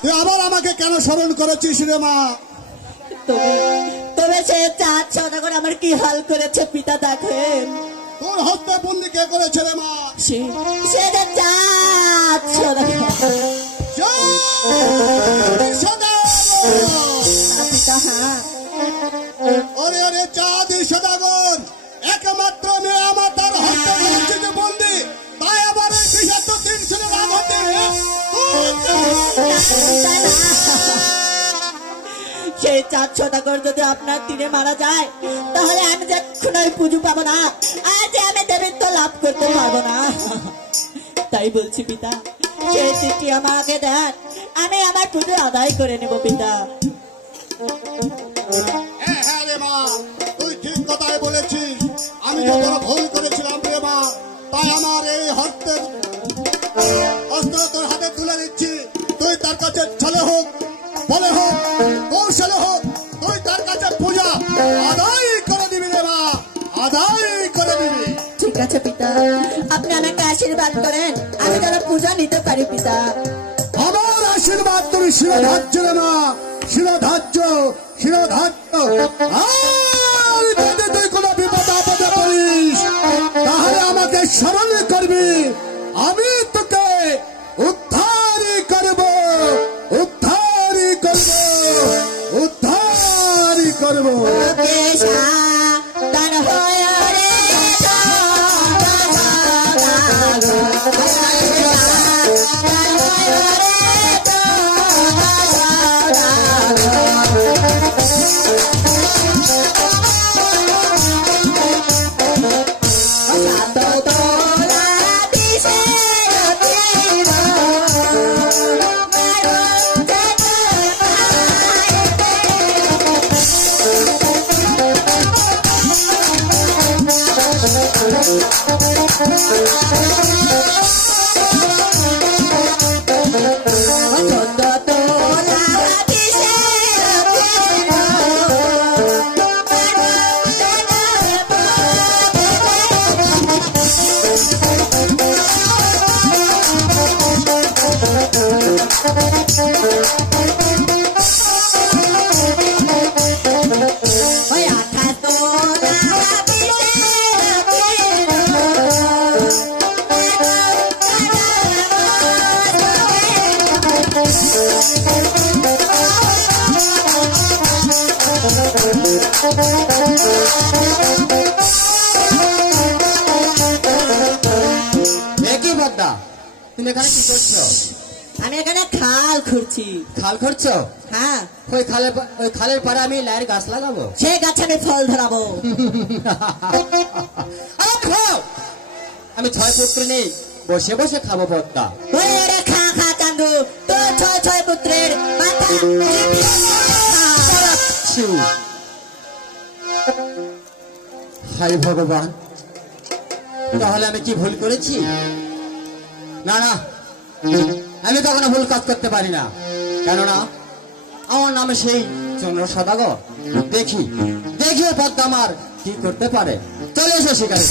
তুই আবার আমাকে কেন স্মরণ করেছিস রে মা? তবে সে চাঁদ সদাগর আমার কি হাল করেছে পিতা দেখেন। তোর হস্তে বন্দি কে করেছে রে মা? সে যে চাঁদ সদাগর। পিতা হ্যাঁ। ওরে ওরে চাঁদ সদাগর, একমাত্র মেয়ে আমার তার হস্তে করেছে যে বন্দি, তাই আবার ওই বিষাক্ত তিন শুনে রাগ হতে। সেই চাঁদ সদাগর যদি আপনার তীরে মারা যায় তাহলে আমি যখনই পুজো পাবো না, আজ আমি দেবত্ব লাভ করতে পারবো না। তাই বলছি পিতা, সেই চিঠি আমাকে দেন, আমি আমার পুজো আদায় করে নেব পিতা। হ্যাঁ রে মা, তুই ঠিক কথাই বলেছিস। আমি যখন ভুল করেছিলাম রে মা, তাই আমার এই হস্তের অস্ত্র তোর হাতে তুলে নিচ্ছি। তুই তার কাছে ছলে হোক, বলে হোক, কৌশলে হোক, তুই তার কাছে পূজা আদায় করে দিবি রে মা, আদায় করে দিবি। ঠিক আছে পিতা, আপনি আমাকে আশীর্বাদ করেন, আমি যেন পূজা নিতে পারি পিতা। আমার আশীর্বাদ তুমি শিরোধার্য রে মা, শিরোধার্য, শিরোধার্য। আর যদি তুই কোনো বিপদ আপদে পড়িস তাহলে আমাকে স্মরণ করবি, আমি তোকে উদ্ধারই করব, উদ্ধারই করব, উদ্ধারই করব। তুমি এখানে কি করছো? আমি এখানে খাল খুঁড়ছি। খাল করছো? হ্যাঁ। ওই খালের পাড়ে আমি লাইয়ের গাছ লাগাবো। সেই গাছে আমি ফল ধরাবো। আমি 6 পুত্র নেই, বসে বসে খাবো পদ্মা। খা খা চান্দু, তোর 6 পুত্রের মাথা। হায় ভগবান, তাহলে আমি কি ভুল করেছি? না না, আমি কখনো ভুল কাজ করতে পারি না, কেননা আমার নামে সেই চন্দ্র সদাগর। দেখি দেখি পদ্মা আমার কি করতে পারে। চলে এসো শিকারি।